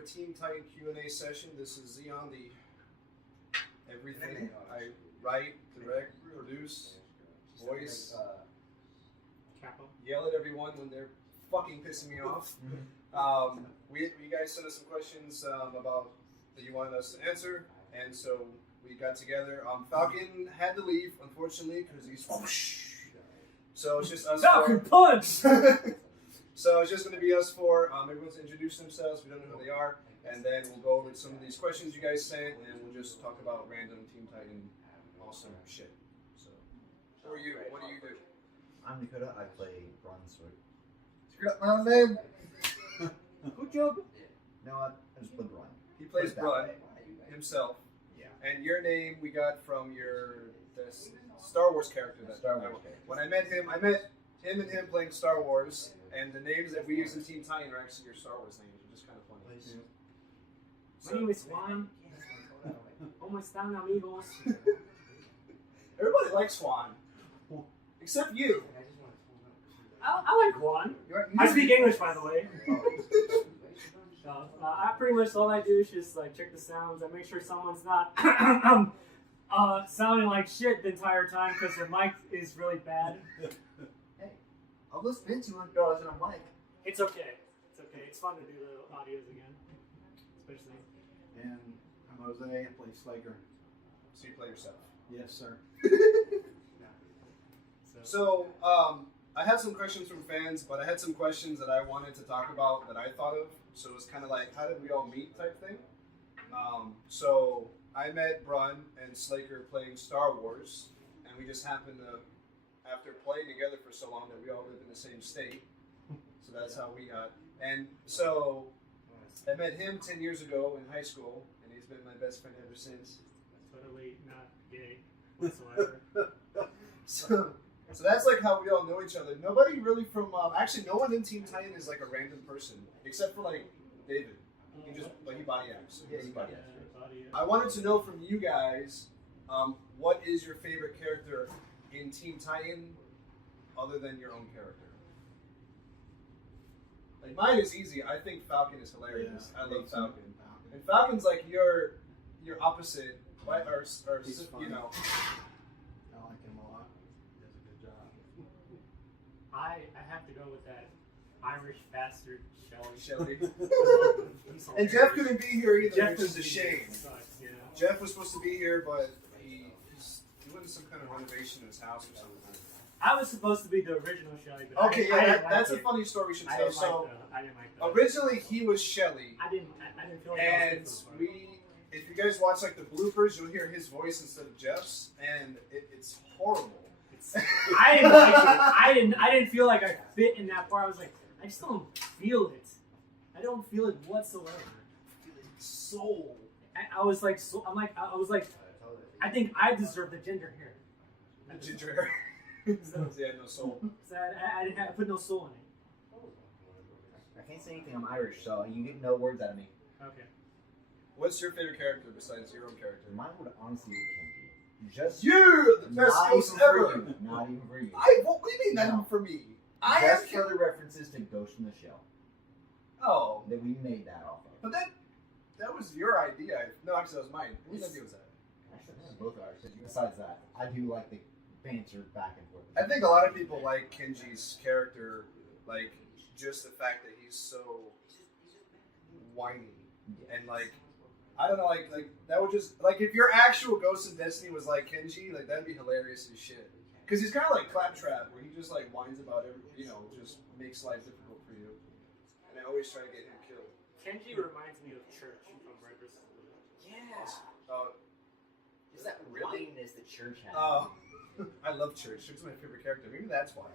a Team Titan Q&A session. This is Zeon, the everything. I write, direct, produce, voice, yell at everyone when they're fucking pissing me off. You guys sent us some questions about that you wanted us to answer, and so we got together. Falcon had to leave, unfortunately, because he's whoosh. So it's just us. Falcon punch! So it's just going to be us four. Everyone's introduce themselves. We don't know who they are, and then we'll go over some of these questions you guys sent, and we'll just talk about random Team Titan awesome shit. So, who are you? What do you do? I'm Dakota. I play Brunswick. Screw up my name. Good job. You know what? I just play Brun. He plays Brun himself. Yeah. And your name we got from the Star Wars character. When I met him and him playing Star Wars, and the names that we use in Team Titan are actually your Star Wars names, which is kind of funny. My name is Juan. ¿Cómo están, amigos? Everybody likes Juan, except you. I like Juan. I speak English, by the way. I pretty much all I do is just like check the sounds. I make sure someone's not sounding like shit the entire time because their mic is really bad. Hey, I'll listen to $200 on a mic. It's okay. It's okay. It's fun to do the audios again, especially. And I'm Jose. I play Slaker. So you play yourself. Yes, sir. So, I had some questions from fans, but I had some questions that I wanted to talk about that I thought of. So it was kind of like, how did we all meet type thing. So I met Brun and Slaker playing Star Wars, and we just happened to, after playing together for so long, that we all lived in the same state. So that's how we got. And so I met him 10 years ago in high school, and he's been my best friend ever since. Totally not gay whatsoever. So that's like how we all know each other. Nobody really from actually no one in Team Titan is like a random person except for like David. He just he body acts. Yeah, he body acts. I wanted to know from you guys, what is your favorite character in Team Titan other than your own character? Like mine is easy. I think Falcon is hilarious. Yeah, I love Falcon. And Falcon's like your opposite, right? Or you know. I like him a lot. He does a good job. I have to go with that Irish bastard Shelly. He's And Jeff couldn't be here either, which is a shame. Sucks, yeah. Jeff was supposed to be here, but he's doing some kind of renovation in his house or something. I was supposed to be the original Shelly, but Okay, that's a funny story we should I tell. didn't So I didn't like that. originally he was Shelly, I didn't feel like and if you guys watch like the bloopers, you'll hear his voice instead of Jeff's, and it's horrible. I didn't like it. I didn't feel like I fit in that part. I was like, I just don't feel it. I don't feel it whatsoever. Soul. I was like, I think I deserve the ginger hair. The ginger hair. He had no soul. So I put no soul in it. I can't say anything. I'm Irish, so you get no words out of me. Okay. What's your favorite character besides your own character? Mine would honestly be Kenji. Just You're the best not host even ever. for you. Not even for you. What do you mean not even for me? Just for the references to Ghost in the Shell. Oh. That we made that off of. But that was your idea. No, actually that was mine. Whose idea was that? Actually, both ours. Besides that, I do like the banter back and forth. I think a lot of people like Kenji's character, like just the fact that he's so whiny and like I don't know, like that would just like if your actual Ghost in Destiny was like Kenji, like that'd be hilarious as shit. Because he's kind of like Claptrap, where he just like whines about every, just makes life difficult for you. And I always try to get him killed. Kenji reminds me of Church from Red vs. Blue. Yes. Is that willingness that Church has? Oh, I love Church. Church's my favorite character. Maybe that's why.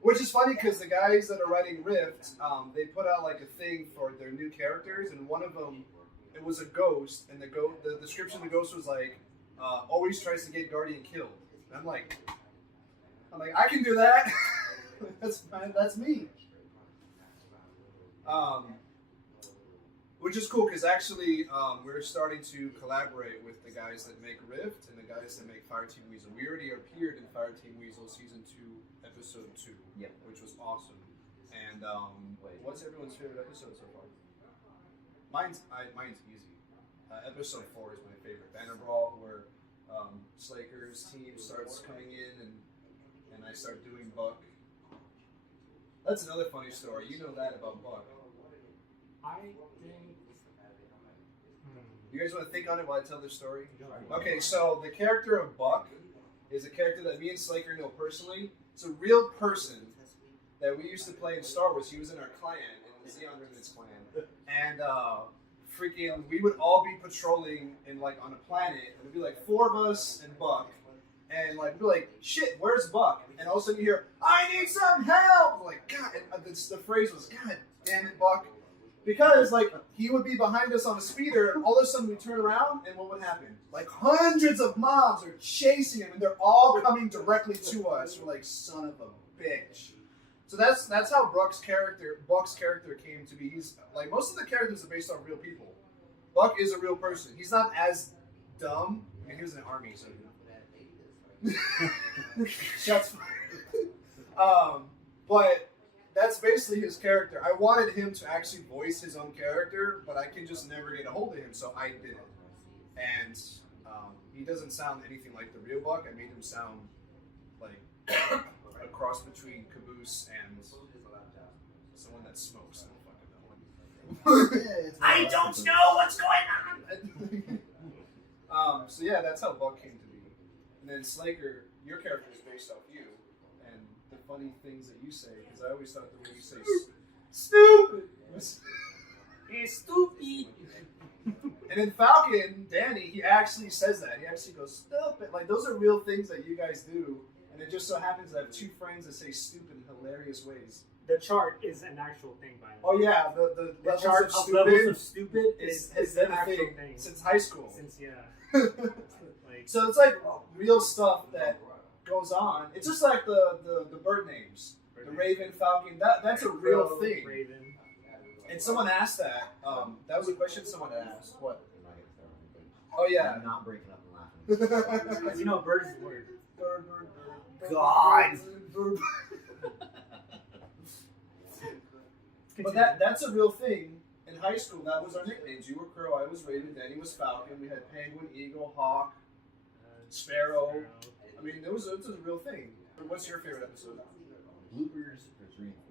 Which is funny because the guys that are writing Rift, they put out like a thing for their new characters, and one of them, it was a ghost, and the description of the ghost was like, always tries to get Guardian killed. And I'm like, I can do that. That's me. Which is cool because actually we're starting to collaborate with the guys that make Rift and the guys that make Fireteam Weasel. We already appeared in Fireteam Weasel Season 2, Episode 2, Yep. which was awesome. And what's everyone's favorite episode so far? mine's easy. Episode 4 is my favorite. Banner Brawl, where Slaker's team starts coming in and I start doing Buck. That's another funny story. You know that about Buck. I think. You guys want to think on it while I tell this story? Okay, so the character of Buck is a character that me and Slaker know personally. It's a real person that we used to play in Star Wars. He was in our clan, in the Xeon Remnants clan. And freaking, we would all be patrolling in like on a planet. It would be like 4 of us and Buck. And like, we'd be like, shit, where's Buck? And all of a sudden you hear, I need some help! Like, God, and the phrase was, God damn it, Buck. Because, like, he would be behind us on a speeder, and all of a sudden we turn around, and what would happen? Like, hundreds of mobs are chasing him, and they're all coming directly to us. We're like, son of a bitch. So that's how Buck's character came to be. He's, like, most of the characters are based on real people. Buck is a real person. He's not as dumb. I mean, he was in the army, so, you know. Shots fired. But that's basically his character. I wanted him to actually voice his own character, but I can just never get a hold of him, so I did it. And he doesn't sound anything like the real Buck. I made him sound like a cross between Caboose and someone that smokes. I don't fucking know. I don't know what's going on! So yeah, that's how Buck came to be. And then Slaker, your character is based off you. The funny things that you say, because I always thought the way you say stupid was stupid. And in Falcon, Danny, he actually says that. He actually goes stupid. Like, those are real things that you guys do, and it just so happens that I have 2 friends that say stupid in hilarious ways. The chart is an actual thing, by the way. Oh yeah, the chart of levels of stupid is an been a actual thing thing since high school. Since like, so it's like real stuff that goes on. It's just like the bird names, the Raven, Falcon. That's a real thing. Raven. And someone asked that. That was a question someone had asked. What? I'm not gonna start with anything. Oh yeah. I'm not breaking up and laughing. Because you know, bird is a word. Bird. God. Bird. But that's a real thing. In high school, that was our nicknames. You were Crow, I was Raven, Danny was Falcon. We had Penguin, Eagle, Hawk, Sparrow. I mean, it was a real thing. What's your favorite episode? Bloopers for 3 and 4.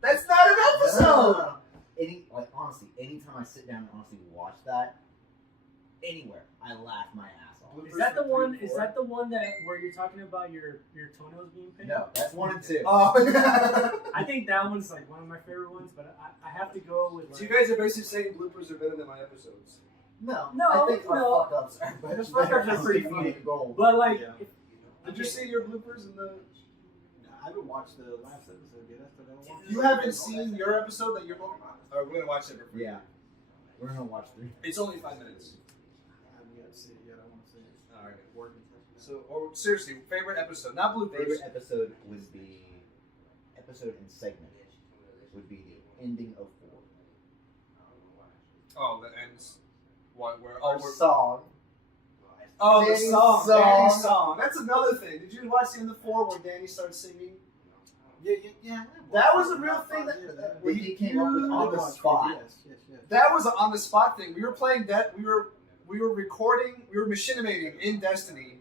That's not an episode! Honestly, anytime I sit down and honestly watch that, anywhere, I laugh my ass off. Is that the one? Is that the one that where you're talking about your toenails being picked? No, that's 1 and 2. Oh, I think that one's like one of my favorite ones, but I have to go with. Like, so you guys are basically saying bloopers are better than my episodes. No, No, I think our no. fuck-ups are The much fuck-ups better. are pretty Give me funny. the gold. But like, Yeah. Did you see your bloopers in the? I haven't watched the last episode yet. That's what I want. You haven't seen your episode that you're. We're gonna watch it. Yeah, we're gonna watch 3. It's only 5 minutes. I haven't yet seen it yet. I want to see it. All right, working. So, or seriously, favorite episode, not bloopers. Favorite episode would be episode and segment would be the ending of 4. Oh, that ends. What? Where? Our we're- song. Oh, the Danny's song. song. Danny's song. That's another thing. Did you watch the end of 4 where Danny starts singing? Yeah. That was a real thing that He came up with on the spot. Yes. That was an on the spot thing. We were playing that. We were recording. We were machinimating in Destiny,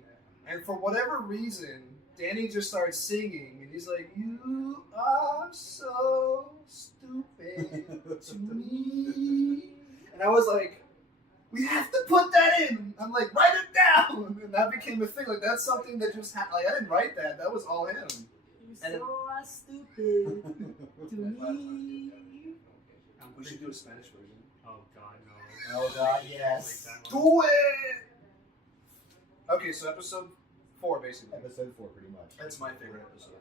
and for whatever reason, Danny just started singing, and he's like, "You are so stupid to me," and I was like, "We have to put that in." I'm like, "Write it down," and that became a thing. Like that's something that just happened. Like I didn't write that. That was all him. you're so stupid to me. We should do a Spanish version. Oh God, no. Oh God, yes. Do it! Okay, so episode 4, basically. Episode 4, pretty much. That's my favorite episode.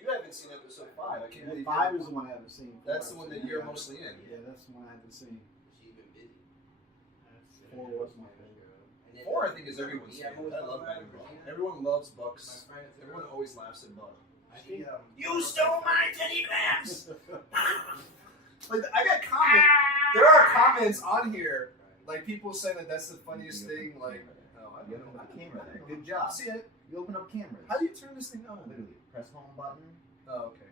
You haven't seen episode 5. I can't believe 5 is the one I haven't seen. That's the one that you're mostly in. Yeah, that's the one I haven't seen. 4 was my favorite. 4, I think, is everyone's favorite. I love Banner Brawl. Everyone loves Bucks. Everyone always laughs at Buck. You stole my Teddy Grams! Like, I got comments. There are comments on here, like people saying that that's the funniest thing. Like, oh, I You don't open know. up a camera there. Good job. See it? You open up cameras. How do you turn this thing on? Literally, press home button. Oh, okay.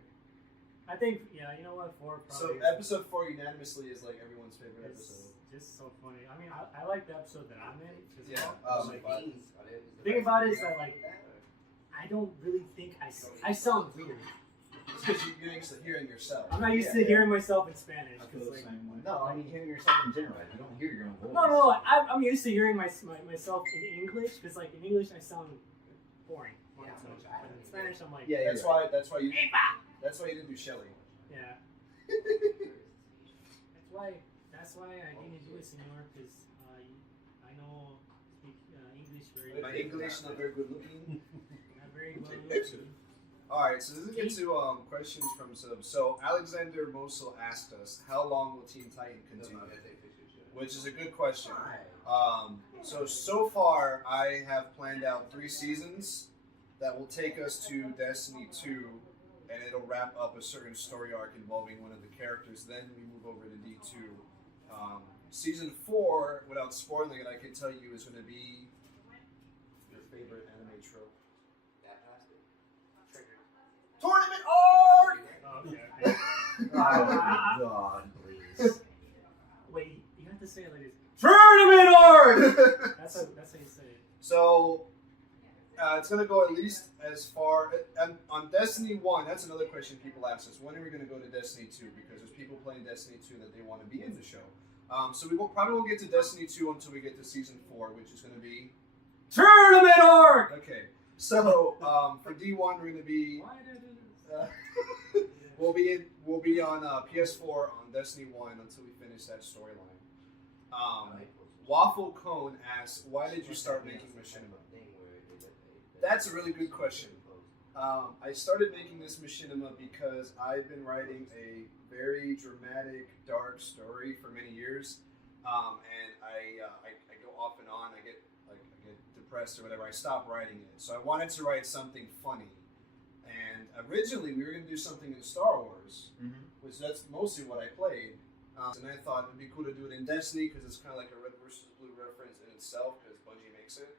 I think, yeah, you know what, 4 So probably. episode 4 unanimously is like everyone's favorite It's episode. just so funny. I mean, I like the episode that I'm in as Yeah. well. Um, Like, but- the thing about it is that, like, I don't really think I sound weird. It's because you're used to hearing yourself. I'm not used to hearing myself in Spanish. I feel 'cause, the like, same way. No, I mean hearing yourself in general. You don't hear your own voice. no, I'm used to hearing myself in English because, like, in English I sound boring. Monotone. But in Spanish I'm like, Yeah, That's you're right. why you didn't do Shelly. yeah. That's why I didn't do it, senor, because I know speak English very My English not very good looking. not very well looking. Alright, so this is get to questions from subs. So Alexander Mosul asked us, how long will Teen Titan continue? Which is a good question. So far I have planned out 3 seasons that will take us to Destiny 2, and it'll wrap up a certain story arc involving one of the characters. Then we move over to D2. Season 4, without spoiling it, I can tell you is going to be your favorite anime trope. Tournament arc! Oh, okay. Oh God, please. Wait, you have to say it like this. Tournament arc! That's how you say it. So, it's going to go at least as far... on Destiny 1, that's another question people ask us. When are we going to go to Destiny 2? Because there's people playing Destiny 2 that they want to be in the show. So we probably won't get to Destiny 2 until we get to Season 4, which is going to be... Tournament arc! Okay. So, for D1, we're going to be... Why did I do this? We'll be on PS4 on Destiny 1 until we finish that storyline. Waffle Cone asks, why did you start making machinima? That's a really good question. I started making this machinima because I've been writing a very dramatic, dark story for many years, and I go off and on. I get depressed or whatever. I stop writing it, so I wanted to write something funny. And originally, we were going to do something in Star Wars, which that's mostly what I played. And I thought it would be cool to do it in Destiny because it's kind of like a red versus blue reference in itself because Bungie makes it.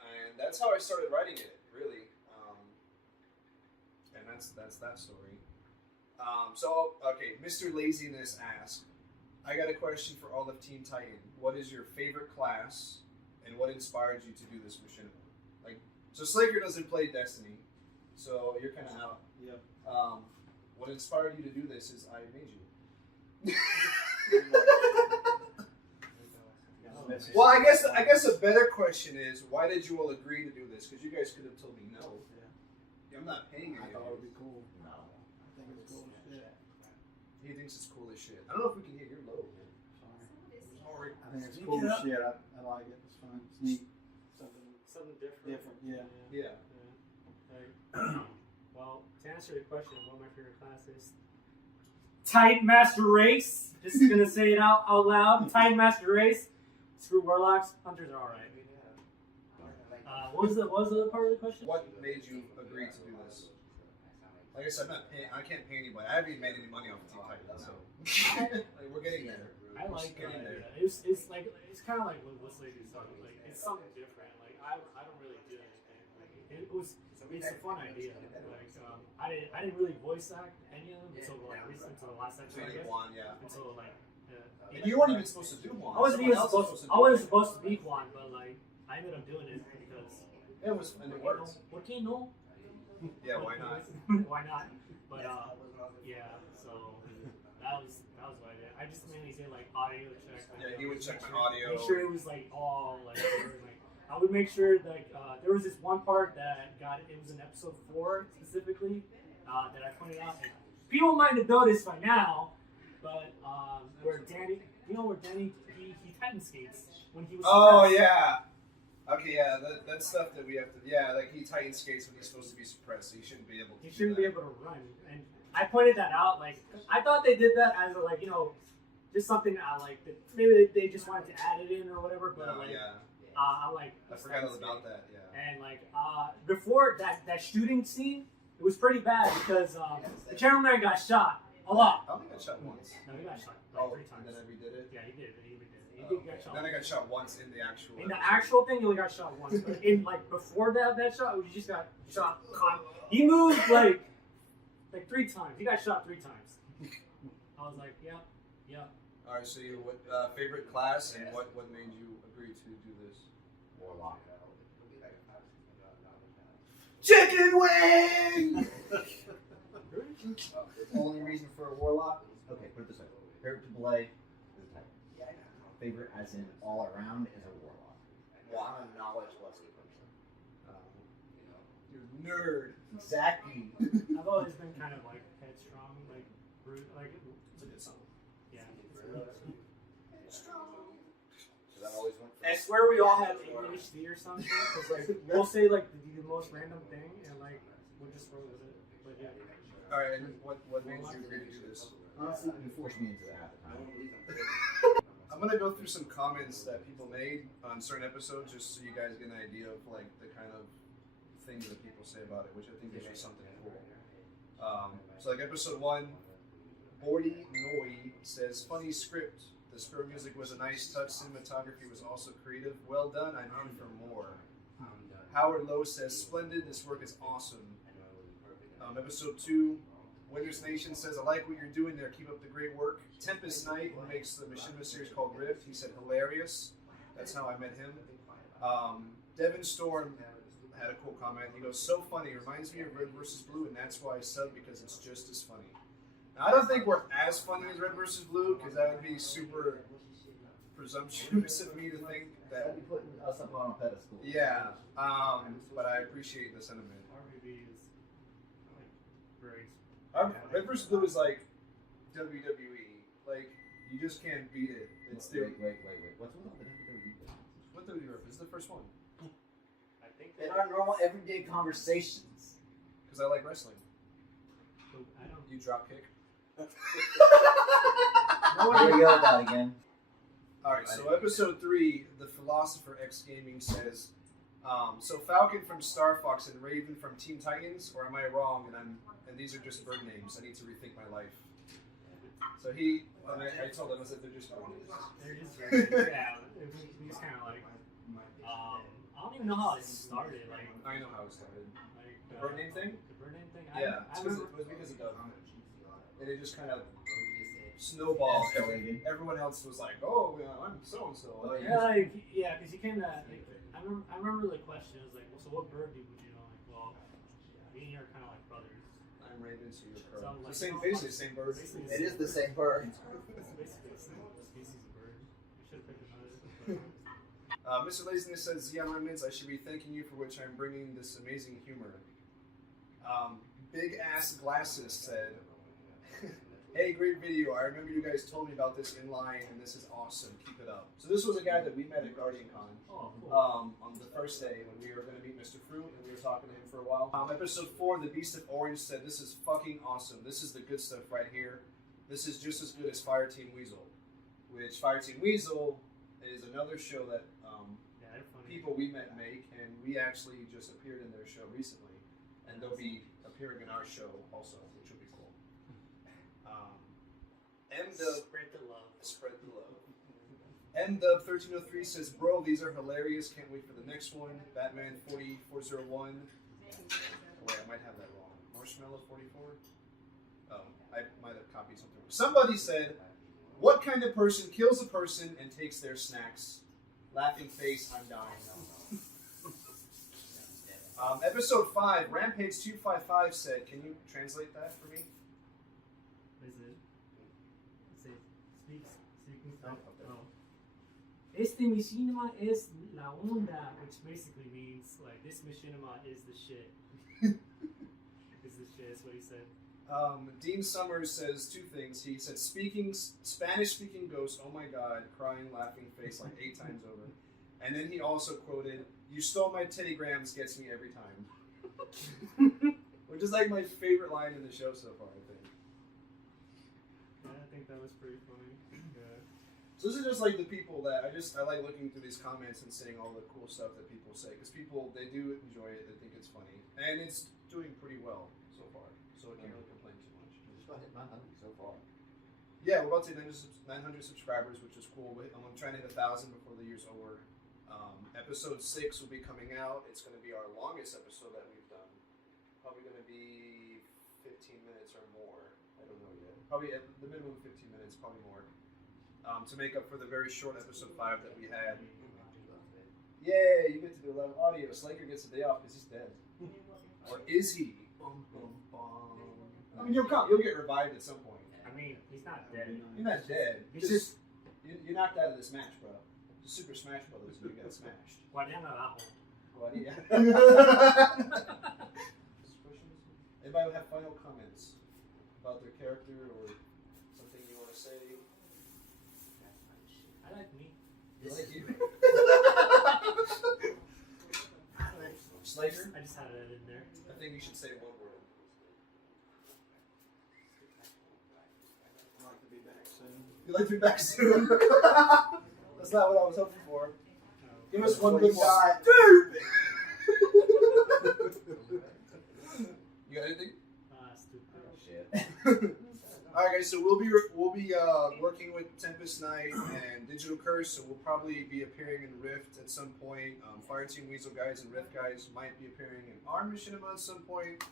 And that's how I started writing it, really. And that's that story. Okay, Mr. Laziness asked, I got a question for all of Teen Titan. What is your favorite class, and what inspired you to do this machinima? So Slaker doesn't play Destiny, so you're kind of out. Yep. What inspired you to do this is I made you. Well, I guess a better question is, why did you all agree to do this? Because you guys could have told me no. Yeah, I'm not paying I any thought of it would you. be cool. No. I think it's cool as shit. He thinks it's cool as shit. I don't know if we can hear your low. Sorry. I think it's cool as shit. I like it. It's fun. It's neat. Something different. Different, yeah. Yeah. Well, to answer the question of what my favorite class is, Titan Master Race. Just gonna say it out loud. Titan Master Race. Screw Warlocks. Hunters are alright. What was the other part of the question? What made you agree to do this? Like I said, I can't pay anybody. I haven't even made any money off of Teen Titan, so we're getting there. I like getting there. It's kind of like what Slade is talking. Like it's something different. Like I don't really do anything. Like, it's a fun idea. Like I didn't really voice act any of them until until the last episode. I guess. Juan, yeah. Until like. And you weren't even supposed to do Juan. I wasn't even supposed to be Juan, but like I ended up doing it because It was, and it worked. ¿Por qué no? Yeah, why not? Why not? But yeah, so that was what I did. I just mainly say like audio check. Like, Yeah, he would check my audio. Make sure it was like all like, I would make sure like there was this one part that it was in episode 4 specifically that I pointed out. And people might have noticed by now, but where Danny he Titan skates when he was. Oh suppressed. yeah. Okay, yeah, that's stuff that we have to. Yeah, like he Titan skates when he's supposed to be suppressed, so he shouldn't be able to. He shouldn't be able to run, and I pointed that out. Like I thought they did that as a, like just something I like. That maybe they just wanted to add it in or whatever. But I forgot all about that. Yeah. And before that shooting scene, it was pretty bad because the cameraman got shot a lot. I only got shot once. No, he got shot 3 times. And then I redid it. Yeah, he did. He got shot. Then I got shot once in the actual. In the actual thing, he only got shot once. But in before that shot, he just got shot. He moved like like 3 times. He got shot 3 times. I was like, yeah. All right, so you what favorite class and what made you agree to do this? Warlock. Chicken wing. The only reason for a warlock? Okay, put it this way. Favorite to play is a type. Favorite as in all around is a warlock. Well, I'm a knowledge lusty person. You're a nerd. Exactly. I've always been kind of like headstrong, like rude, like It's a good song. yeah. Because I always went for I swear we all have ADHD or something. Cause like we'll say like the most random thing and like we'll just roll with it. But yeah. All right, and what made you agree to do this? honestly, you forced me into that at the time. I'm gonna go through some comments that people made on certain episodes, just so you guys get an idea of like the kind of things that people say about it, which I think is just something cool. So like episode 1, Bordy Noi says, funny script. The score music was a nice touch. Cinematography was also creative. Well done. I'm in for more. Howard Lowe says, splendid. This work is awesome. Episode 2, Winters Nation says, I like what you're doing there. Keep up the great work. Tempest Knight, who makes the Machinima series called Rift, he said, hilarious. That's how I met him. Devin Storm had a cool comment. He goes, so funny. Reminds me of Red vs. Blue, and that's why I sub, because it's just as funny. Now, I don't think we're as funny as Red vs. Blue, because that would be super presumptuous of me to think that. I'd be putting us up on a pedestal. Yeah, but I appreciate the sentiment. RVB is like very. Red vs. Blue is like WWE. Like, you just can't beat it. It's the Wait. What's with all the WWE things? what WWE reference? This is the first one. I think In our normal everyday conversations. Because I like wrestling. I don't. You drop kick. Here we go with that again. Alright, so episode 3, The Philosopher X Gaming says, so Falcon from Star Fox and Raven from Teen Titans, or am I wrong? And these are just bird names. I need to rethink my life. So I told him, I said they're just bird names. They're just very, yeah. We just kind of like. I don't even know how it started. Like. I know how it started. Like The bird name thing? The bird name thing. Yeah, I it was because of Doug. And it just kind of snowballed. Escalated. Everyone else was like, oh, I'm so and so. Yeah, because he came to. Like, I remember the question. I was like, well, so what bird would you know? Like, well, me and you are kind of like brothers. I'm Raven, so you're So, Crow. like, The same, basically the same bird. Basically It is the same bird. It's basically the same species of bird. We should have picked another. Mr. Laziness says, Zion Remnants, I should be thanking you for which I'm bringing this amazing humor. Big Ass Glasses said, hey, great video. I remember you guys told me about this in line, and this is awesome. Keep it up. So this was a guy that we met at GuardianCon Oh, cool. on the first day when we were going to meet Mr. Fruit, and we were talking to him for a while. Episode 4, The Beast of Orange said, this is fucking awesome. This is the good stuff right here. This is just as good as Fireteam Weasel, which Fireteam Weasel is another show that Yeah, they're funny. people we met make, and we actually just appeared in their show recently, and they'll be appearing in our show also, which will be cool. Spread the love. Spread the love. MDub1303 says, bro, these are hilarious. Can't wait for the next one. Batman 4401. Wait, I might have that wrong. Marshmallow 44? Oh, I might have copied something wrong. Somebody said, what kind of person kills a person and takes their snacks? Laughing face, I'm dying. Episode 5, Rampage 255 said, can you translate that for me? Is it? Speaking stuff. Oh. Este machinima es la onda, which basically means like this machinima is the shit. Is the shit, is what he said. Dean Summers says 2 things. He said, Spanish-speaking ghost, oh my god, crying, laughing face like 8 times over. And then he also quoted, you stole my Teddy Grahams, gets me every time. Which is like my favorite line in the show so far, I think. Yeah, I think that was pretty funny. Yeah. So this is just like the people that I like looking through these comments and seeing all the cool stuff that people say, because people, they do enjoy it, they think it's funny, and it's doing pretty well so far, so I can't really complain too much. Just about hit 900 so far. Yeah, we're about to hit 900 subscribers, which is cool. I'm trying to hit 1,000 before the year's over. Episode 6 will be coming out. It's going to be our longest episode that we've done. Probably going to be 15 15 minutes or more. I don't know yet. Probably at the minimum 15 minutes, probably more. To make up for the very short episode 5 that we had. Yay, you get to do a lot of audio. Slaker gets a day off because he's dead. Or is he? I mean, you'll get revived at some point. I mean, he's not dead. You're not dead. He's just you're knocked out of the Smash, bro. The Super Smash Brothers, you got smashed. Guardiana abajo. What? Yeah. Anybody have final comments about their character or something you want to say? I like me. You like you? Slater? I just had it in there. I think you should say one word. I'd like to be back soon. You'd like to be back soon? That's not what I was hoping for. Give us one big one. Dude! You got anything? Stupid. Shit. Alright guys, so we'll be working with Tempest Knight and Digital Curse, so we'll probably be appearing in Rift at some point. Fireteam Weasel guys and Rift guys might be appearing in our machinima at some point.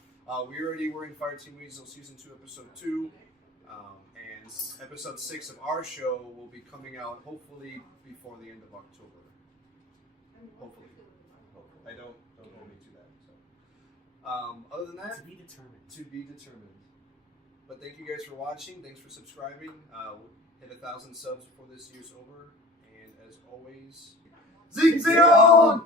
We already were in Fireteam Weasel Season 2, Episode 2. And Episode 6 of our show will be coming out hopefully before the end of October. Hopefully. I don't hold me to that. So. Other than that, To be determined. to be determined. But thank you guys for watching. Thanks for subscribing. Hit 1,000 subs before this year's over. And as always, Zing Zing!